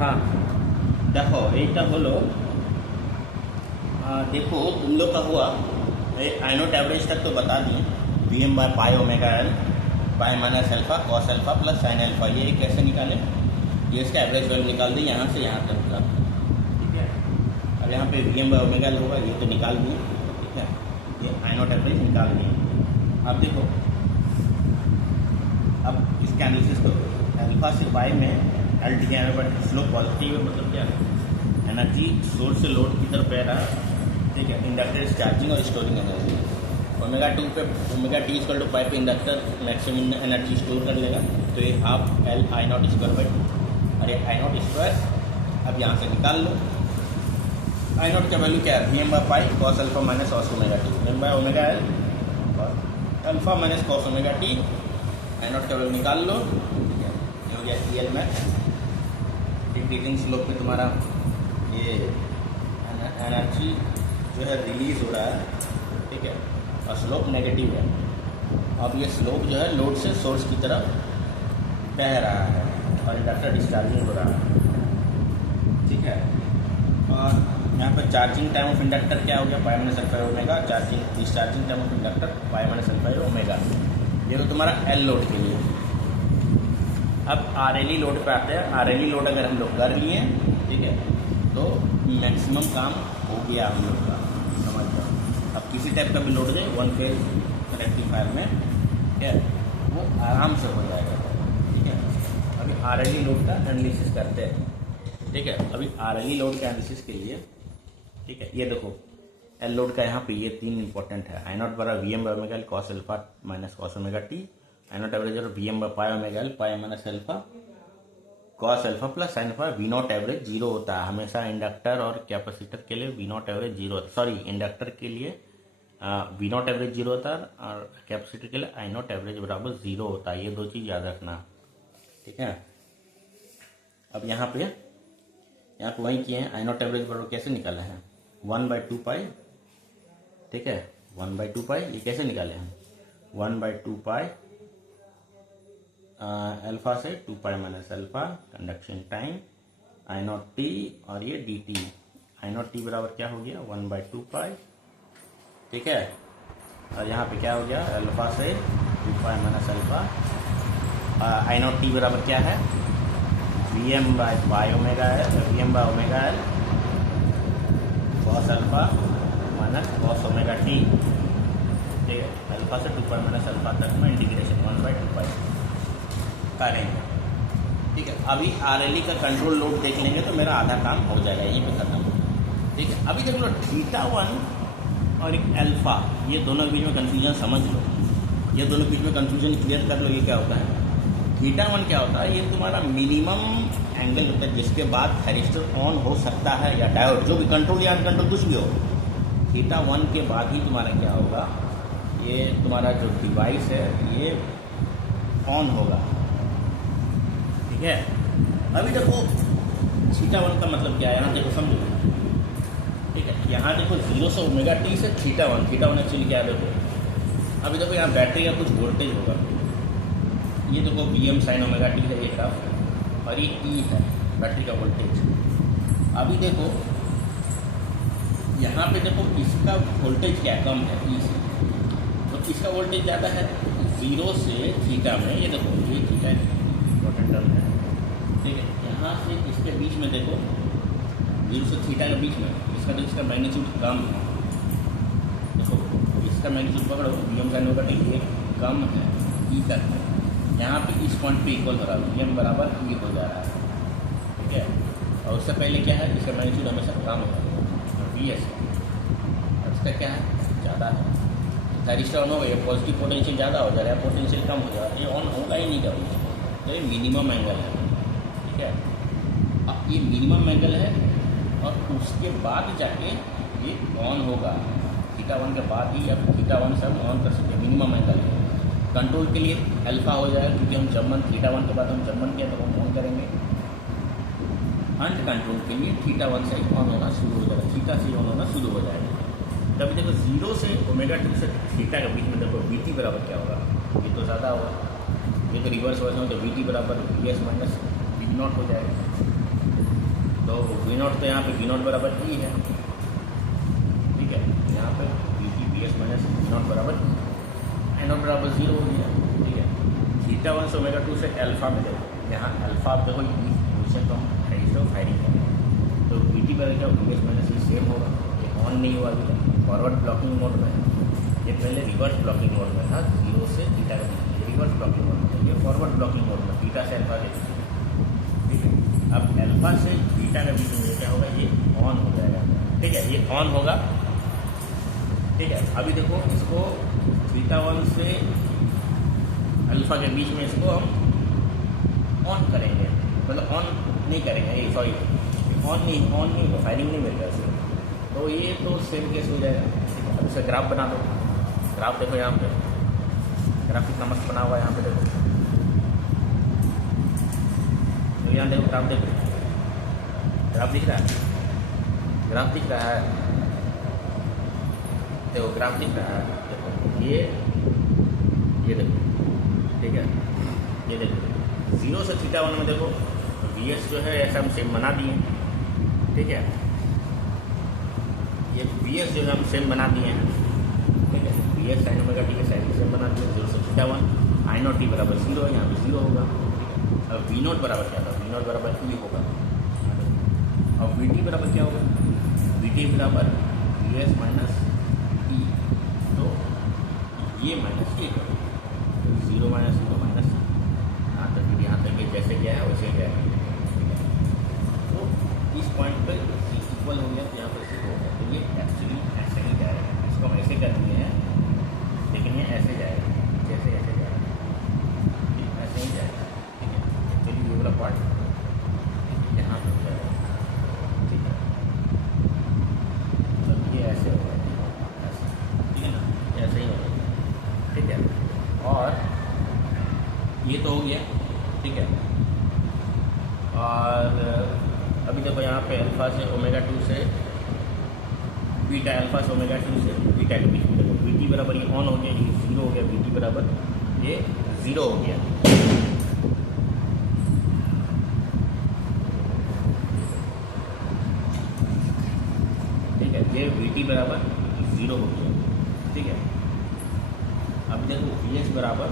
हाँ দেখো এইটা হলো देखो तुम लोग का हुआ आइनोट एवरेज तक तो बता दिए V M by pi omega L pi minus alpha cos alpha plus sine alpha, ये कैसे निकाले, ये इसका एवरेज वैल्यू निकाल दी यहाँ से यहाँ तक का। ठीक है, अब यहाँ पे V M by omega L होगा, ये तो निकाल दिए। ठीक है, ये आइनोट एवरेज निकाल दिए। अब देखो, अब इसके एनालिसिस करो। अल्फा से पाई में L T N but slope positive है, मतलब क्या है, एनर्जी सोर्स से लोड की तरफ बह रहा है। ठीक है, इंडक्टर इज चार्जिंग और स्टोरिंग एनर्जी। ओमेगा टू पे ओमेगा टी स्क्वायर टू पाई पे इंडक्टर मैक्सिमम एनर्जी स्टोर कर लेगा, तो ये half L I not square by two, और ये आई नॉट स्क्वायर अब यहाँ से निकाल लो। आई नॉट का वैल्यू क्या है, V M by pi cos alpha minus cos omega T, V M by omega L alpha minus cos omega T, I naught का वैल्यू निकाल लो। ये हो गया T L math. Decreasing slope पे तुम्हारा ये एनर्जी जो है रिलीज हो रहा है। ठीक है, और स्लोप नेगेटिव है। अब ये स्लोप जो है लोड से सोर्स की तरफ बह रहा है और इंडक्टर डिस्चार्जिंग हो रहा है। ठीक है, और यहाँ पर चार्जिंग टाइम ऑफ इंडक्टर क्या हो गया, पाई minus alpha omega, charging discharging time of inductor pi minus alpha omega. ये तो तुम्हारा एल लोड के लिए। अब आर एल ई लोड पे आते हैं। आर एल ई लोड अगर हम लोग कर लिए, ठीक है, तो मैक्सिमम काम हो गया हम लोग का, समझ लो। अब किसी टाइप का भी लोड दे वन फेज रेक्टिफायर में, ठीक है, वो आराम से हो जाएगा। ठीक है, अभी आर एल ई लोड का एनालिसिस करते हैं। ठीक है, अभी आर एल ई लोड के एनालिसिस के लिए, ठीक है, ये देखो एल लोड का यहाँ पे ये तीन इंपॉर्टेंट है। आई नॉट बराबर V M by omega L cos alpha minus cos omega T, I nought average और V M by pi omega L pi minus alpha cos alpha plus sine alpha. V nought average zero होता है हमेशा inductor और capacitor के लिए। We nought average zero होता है, sorry inductor के लिए वी नॉट एवरेज जीरो होता है और कैपेसिटर के लिए आई नॉट एवरेज बराबर जीरो होता है। ये दो चीज़ याद रखना। ठीक है, अब यहाँ पे वही किए हैं। आई नॉट एवरेज बराबर कैसे निकाला है, 1/2 पाई। ठीक है, 1/2 पाई, ये कैसे निकाले हैं, 1/2 पाई अल्फा से 2 pi minus alpha conduction time I naught T और ये D T. I naught T बराबर क्या हो गया, 1/2 पाई। ठीक है, और यहाँ पे क्या हो गया, अल्फा से 2 pi minus alpha. I naught T बराबर क्या है, V M by pi omega L, V M by omega L cos alpha minus cos omega T. ठीक है, अल्फा से 2 पाई माइनस अल्फा तक में इंटीग्रेशन 1/2 पाई करेंगे। ठीक है, अभी आर एल ई का कंट्रोल लोड देख लेंगे तो मेरा आधा काम हो जाएगा, यहीं पे खत्म। ठीक है, अभी देख लो थीटा 1 और एक अल्फा, ये दोनों के बीच में कंफ्यूजन समझ लो। ये दोनों के बीच में कंफ्यूजन क्लियर कर लो। ये क्या होता है, थीटा 1 क्या होता है, ये तुम्हारा मिनिमम एंगल होता है जिसके बाद थैरिस्टर ऑन हो सकता है या डायोड, जो भी कंट्रोल या अनकंट्रोल कुछ भी हो। थीटा 1 के बाद ही तुम्हारा क्या होगा, ये तुम्हारा जो डिवाइस है ये ऑन होगा। ठीक है, अभी देखो थीटा 1 का मतलब क्या है, यहाँ देखो समझो। ठीक है, यहाँ देखो 0 से ओमेगा टी से थीटा 1 एक्चुअली क्या है, देखो अभी देखो यहाँ बैटरी का कुछ वोल्टेज होगा। ये देखो V M sine omega T है ये ग्राफ, और ये ई है बैटरी का वोल्टेज। अभी देखो यहाँ पे देखो इसका वोल्टेज क्या कम है ई से, तो इसका वोल्टेज ज़्यादा है 0 से थीटा में। ये देखो ये थीटा इंपॉर्टेंट टर्म है। ठीक है, यहाँ से इसके बीच में देखो 0 से थीटा के बीच में इसका मैग्नीट्यूड कम है। देखो इसका मैग्नीट्यूड पकड़ो, V M sine omega T ये कम है ई तक है। यहाँ पे इस पॉइंट पे इक्वल हो रहा है, वी एम बराबर ई हो जा रहा है। ठीक है, और उससे पहले क्या है, इसका मैग्नीट्यूड हमेशा कम है वी एस, और इसका क्या है ज़्यादा है। थैरिस्टर ऑन हो गया, पॉजिटिव पोटेंशियल ज़्यादा हो जा रहा है, पोटेंशियल कम हो जा रहा है, ये ऑन होगा ही नहीं कभी। तो ये मिनिमम एंगल है। ठीक है, अब ये मिनिमम एंगल है और उसके बाद जाके ये ऑन होगा। थीटा 1 के बाद ही अब थीटा 1 से हम ऑन कर सकते हैं, मिनिमम एंगल है। कंट्रोल के लिए अल्फा हो जाएगा, क्योंकि हम जब थीटा 1 के बाद हम जब किया तो हम ऑन करेंगे। अंत कंट्रोल के लिए थीटा 1 से ऑन होना शुरू हो जाएगा, थीटा से ऑन होना शुरू हो जाएगा। तभी देखो 0 से ओमेगा 2 से थीटा के बीच में देखो वी टी बराबर क्या होगा, ये तो ज़्यादा होगा। ये तो रिवर्स वर्जन हो तो वी टी बराबर V S minus V naught हो जाएगा। तो वी नॉट तो यहाँ पे वी नॉट बराबर ई है, ठीक है। यहाँ पे V T B S minus V naught बराबर आई नॉट बराबर 0 हो गया, ठीक है। थीटा 1 से ओमेगा 2 से अल्फा मिलेगा, यहाँ अल्फा आप देखो पोजिशन तो हम फायरिंग करेंगे, तो वी टी बराबर क्या we S minus E same होगा। ये ऑन नहीं हुआ अभी, फॉरवर्ड ब्लॉकिंग मोड में है, ये पहले रिवर्स ब्लॉकिंग मोड में था, 0 से थीटा का रिवर्स ब्लॉकिंग मोड में, ये फॉरवर्ड ब्लॉकिंग मोड में थीटा से अल्फा के, ठीक है। अब अल्फा से थीटा का बीच में क्या होगा, ये ऑन हो जाएगा, ठीक है, ये ऑन होगा, ठीक है। अभी देखो इसको थीटा 1 से अल्फा के बीच में इसको हम ऑन करेंगे, मतलब ऑन नहीं करेंगे, ये सॉरी ऑन नहीं फायरिंग नहीं मिलेगा इसको, तो ये तो सेम केस हो जाएगा, ठीक है। अब इसका ग्राफ बना दो, ग्राफ देखो यहाँ पे, ग्राफ कितना मस्त बना हुआ है यहाँ पे देखो, तो यहाँ देखो ग्राफ देखो, ग्राफ दिख रहा है, ग्राफ दिख रहा है, देखो ग्राफ दिख रहा है, देखो ये देखो, ठीक है, ये देखो 0 से थीटा 1 में देखो वी एस जो है ऐसा हम सेम बना दिए, ठीक है। ये वी एस जो है हम सेम बना दिए हैं, ठीक है। V S sign omega T के साइन सेम बना दिए, 0 से थीटा 1 आई नॉट टी बराबर 0 है, यहाँ पे 0 होगा, ठीक है। अब वी नॉट बराबर क्या था, वी नॉट बराबर ई होगा, और वी टी बराबर क्या होगा, वी टी बराबर वी एस माइनस ई, तो ये माइनस ये करो, तो 0 माइनस 0 माइनस यहाँ तक जैसे गया है वैसे गया है, ठीक है। तो इस पॉइंट पर इक्वल हो गया, तो यहाँ पर 0 हो गया, तो ये एक्चुअली ऐसे ही जाएगा, इसको हम ऐसे कर दिए हैं, लेकिन ये ऐसे जाएगा, जैसे ऐसे जाएगा, ऐसे ही जाएगा, ठीक है। एक्चुअली ये वाला पार्ट यहाँ पर जाएगा, ठीक है, मतलब ये ऐसे होगा, ऐसे, ठीक है ना, ऐसे ही होगा, ठीक है। और ये तो हो गया, ठीक है। और अभी देखो यहाँ पे अल्फा से ओमेगा 2 से बीटा, अल्फा से ओमेगा 2 से बीटा के बीच में देखो वी टी बराबर ये ऑन हो गया, ये 0 हो गया, वी टी बराबर ये 0 हो गया, ठीक है, ये वी टी बराबर 0 हो गया, ठीक है। अब देखो वी एस बराबर